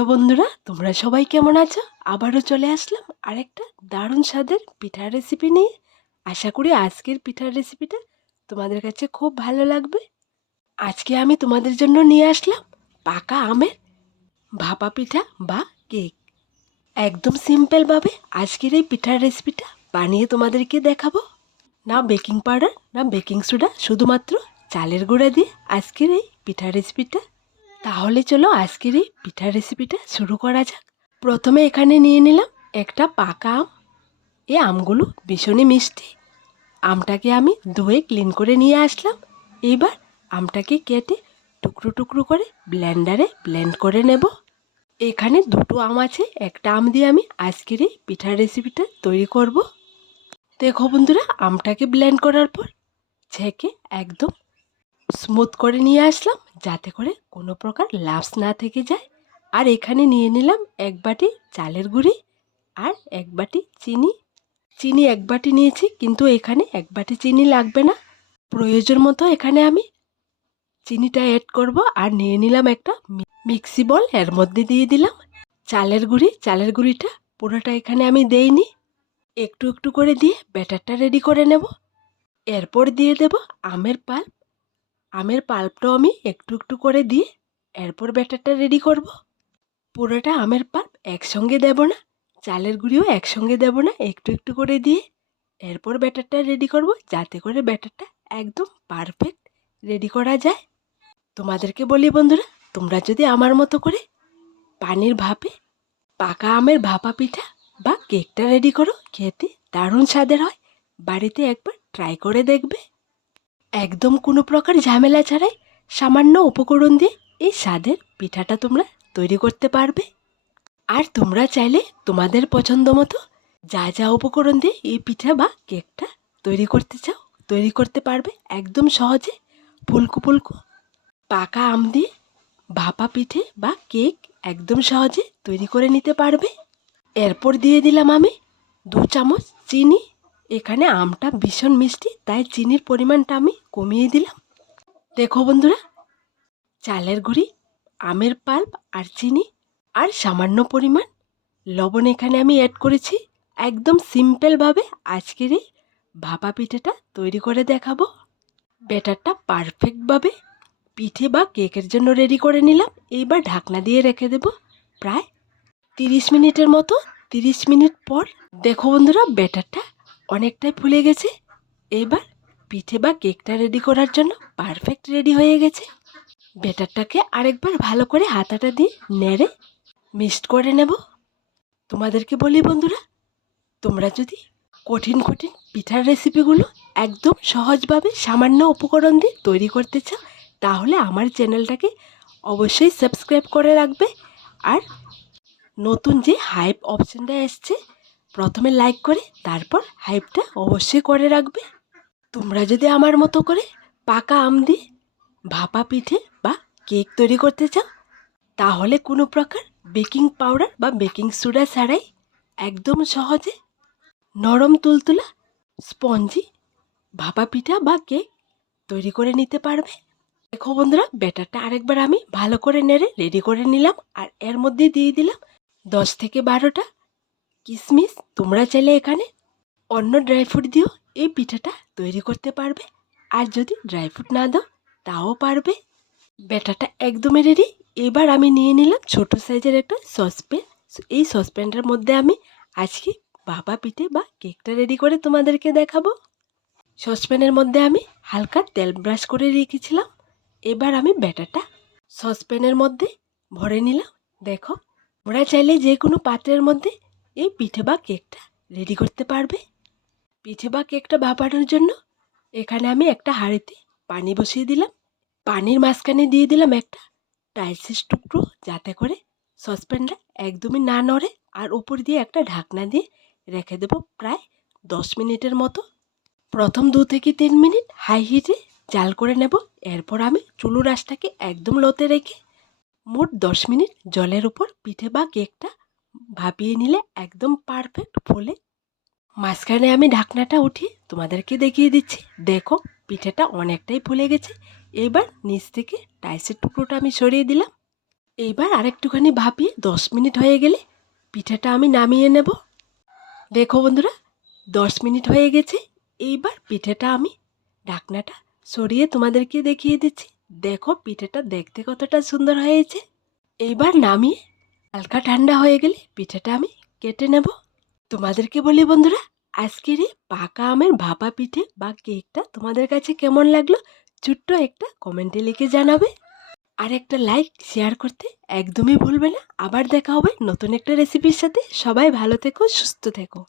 Hello বন্ধুরা, তোমরা সবাই কেমন আছো? আবারও চলে আসলাম আরেকটা দারুণ স্বাদের পিঠার রেসিপি নিয়ে। আশা করি আজকের পিঠার রেসিপিটা তোমাদের কাছে খুব ভালো লাগবে। আজকে আমি তোমাদের জন্য নিয়ে আসলাম পাকা আমের ভাপা পিঠা বা কেক। একদম সিম্পলভাবে আজকের এই পিঠার রেসিপিটা বানিয়ে তোমাদেরকে দেখাবো। না বেকিং পাউডার না বেকিং সোডা শুধুমাত্র চালের গুঁড়া দিয়ে আজকের এই পিঠার রেসিপিটা তাহলে চলো আজকের এই পিঠার রেসিপিটা শুরু করা যাক। প্রথমে এখানে নিয়ে নিলাম একটা পাকা আম। এই আমগুলো ভীষণই মিষ্টি। আমটাকে আমি ধুয়ে ক্লিন করে নিয়ে আসলাম। এইবার আমটাকে কেটে টুকরো টুকরো করে ব্লেন্ডারে ব্লেন্ড করে নেব। এখানে দুটো আম আছে, একটা আম দিয়ে আমি আজকের এই পিঠার রেসিপিটা তৈরি করব। দেখো বন্ধুরা, আমটাকে ব্লেন্ড করার পর ছেঁকে একদম স্মুথ করে নিয়ে আসলাম, যাতে করে কোনো প্রকার লাভস না থেকে যায়। আর এখানে নিয়ে নিলাম এক বাটি চালের গুঁড়ি আর এক বাটি চিনি। চিনি এক বাটি নিয়েছি, কিন্তু এখানে এক বাটি চিনি লাগবে না। প্রয়োজন মতো এখানে আমি চিনিটা অ্যাড করব আর নিয়ে নিলাম একটা মিক্সি বল এর মধ্যে দিয়ে দিলাম। চালের গুঁড়ি, চালের গুঁড়িটা পুরোটা এখানে আমি দেইনি। একটু একটু করে দিয়ে ব্যাটারটা রেডি করে নেব। এরপর দিয়ে দেব আমের পাল্প আমের পাল্পটাও আমি একটু একটু করে দিয়ে এরপর ব্যাটারটা রেডি করব। পুরোটা আমের পাল্প একসঙ্গে দেব না, চালের গুঁড়িও একসঙ্গে দেব না, একটু একটু করে দিয়ে এরপর ব্যাটারটা রেডি করব যাতে করে ব্যাটারটা একদম পারফেক্ট রেডি করা যায়। তোমাদেরকে বলি বন্ধুরা, তোমরা যদি আমার মতো করে পানির ভাপে পাকা আমের ভাপা পিঠা বা কেকটা রেডি করো, খেতে দারুণ স্বাদের হয়। বাড়িতে একবার ট্রাই করে দেখবে। একদম কোনো প্রকার ঝামেলা ছাড়াই সামান্য উপকরণ দিয়ে এই স্বাদের পিঠাটা তোমরা তৈরি করতে পারবে। আর তোমরা চাইলে তোমাদের পছন্দ মতো যা যা উপকরণ দিয়ে এই পিঠা বা কেকটা তৈরি করতে চাও, তৈরি করতে পারবে একদম সহজে। ফুলকু ফুলকু, পাকা আম দিয়ে ভাপা পিঠে বা কেক একদম সহজে তৈরি করে নিতে পারবে। এরপর দিয়ে দিলাম আমি দু চামচ চিনি এখানে আমটা ভীষণ মিষ্টি, তাই চিনির পরিমাণটা আমি কমিয়ে দিলাম। দেখো বন্ধুরা, চালের গুঁড়ি, আমের পাল্প আর চিনি আর সামান্য পরিমাণ লবণ এখানে আমি অ্যাড করেছি। একদম সিম্পলভাবে আজকের এই ভাপা পিঠেটা তৈরি করে দেখাবো। ব্যাটারটা পারফেক্টভাবে পিঠে বা কেকের জন্য রেডি করে নিলাম। এইবার ঢাকনা দিয়ে রেখে দেব প্রায় তিরিশ মিনিটের মতো, তিরিশ মিনিট পর। দেখো বন্ধুরা, ব্যাটারটা অনেকটাই ফুলে গেছে। এবার পিঠে বা কেকটা রেডি করার জন্য পারফেক্ট রেডি হয়ে গেছে। ব্যাটারটাকে আরেকবার ভালো করে হাতাটা দিয়ে নেড়ে মিক্সড করে নেব। তোমাদেরকে বলি বন্ধুরা, তোমরা যদি কঠিন কঠিন পিঠার রেসিপিগুলো একদম সহজভাবে সামান্য উপকরণ দিয়ে তৈরি করতে চাও, তাহলে আমার চ্যানেলটাকে অবশ্যই সাবস্ক্রাইব করে রাখবে। আর নতুন যে হাইপ অপশানটা এসছে প্রথমে লাইক করে, তারপর হাইপটা অবশ্যই করে রাখবে। তোমরা যদি আমার মতো করে পাকা আম দিয়ে ভাপা পিঠে বা কেক তৈরি করতে চাও, তাহলে কোনো প্রকার বেকিং পাউডার বা বেকিং সোডা ছাড়াই একদম সহজে নরম তুলতুলা স্পঞ্জি ভাপা পিঠা বা কেক তৈরি করে নিতে পারবে। দেখো বন্ধুরা ব্যাটারটা আরেকবার আমি ভালো করে নেড়ে রেডি করে নিলাম, আর এর মধ্যে দিয়ে দিলাম দশ থেকে বারোটা কিশমিশ তোমরা চাইলে এখানে অন্য ড্রাই ফ্রুট দিয়েও এই পিঠাটা তৈরি করতে পারবে। আর যদি ড্রাই ফ্রুট না দাও, তাও পারবে। ব্যাটারটা একদমই রেডি এবার আমি নিয়ে নিলাম ছোট সাইজের একটা সসপ্যান এই সসপ্যানটার মধ্যে আমি আজকে বাবা পিঠে বা কেকটা রেডি করে তোমাদেরকে দেখাবো। সসপ্যানের মধ্যে আমি হালকা তেল ব্রাশ করে রেখেছিলাম। এবার আমি ব্যাটারটা সসপ্যানের মধ্যে ভরে নিলাম। দেখো, তোমরা চাইলে যে কোনো পাত্রের মধ্যে এই পিঠে বা কেকটা রেডি করতে পারবে? পিঠে বা কেকটা ভাপানোর জন্য এখানে আমি একটা হাঁড়িতে পানি বসিয়ে দিলাম। পানির মাঝখানে দিয়ে দিলাম একটা টাইলসের টুকরো যাতে করে সসপ্যানটা একদমই না নড়ে আর উপর দিয়ে একটা ঢাকনা দিয়ে রেখে দেবো প্রায় দশ মিনিটের মতো। প্রথম দু থেকে তিন মিনিট হাই হিটে জাল করে নেব। এরপর আমি চুলুর আঁচটাকে একদম লোতে রেখে মোট দশ মিনিট জলের উপর পিঠে বা কেকটা ভাপিয়ে নিলে একদম পারফেক্ট ফোলে মাঝখানে আমি ঢাকনাটা উঠিয়ে তোমাদেরকে দেখিয়ে দিচ্ছি। দেখো, পিঠেটা অনেকটাই ফুলে গেছে। এবার নিচ থেকে টাইসের টুকরোটা আমি সরিয়ে দিলাম। এইবার আরেকটুখানি ভাপিয়ে দশ মিনিট হয়ে গেলে পিঠাটা আমি নামিয়ে নেব। দেখো বন্ধুরা, দশ মিনিট হয়ে গেছে। এইবার পিঠেটা আমি ঢাকনাটা সরিয়ে তোমাদেরকে দেখিয়ে দিচ্ছি। দেখো, পিঠেটা দেখতে কতটা সুন্দর হয়েছে। এইবার নামিয়ে হালকা ঠান্ডা হয়ে গেলে পিঠাটা আমি কেটে নেব। তোমাদেরকে বলি বন্ধুরা, আজকের এই পাকা আমের ভাপা পিঠে বা কেকটা তোমাদের কাছে কেমন লাগল ছোট্ট একটা কমেন্টে লিখে জানাবে। আর একটা লাইক, শেয়ার করতে একদমই ভুলবে না। আবার দেখা হবে নতুন একটা রেসিপির সাথে। সবাই ভালো থেকো, সুস্থ থেকো।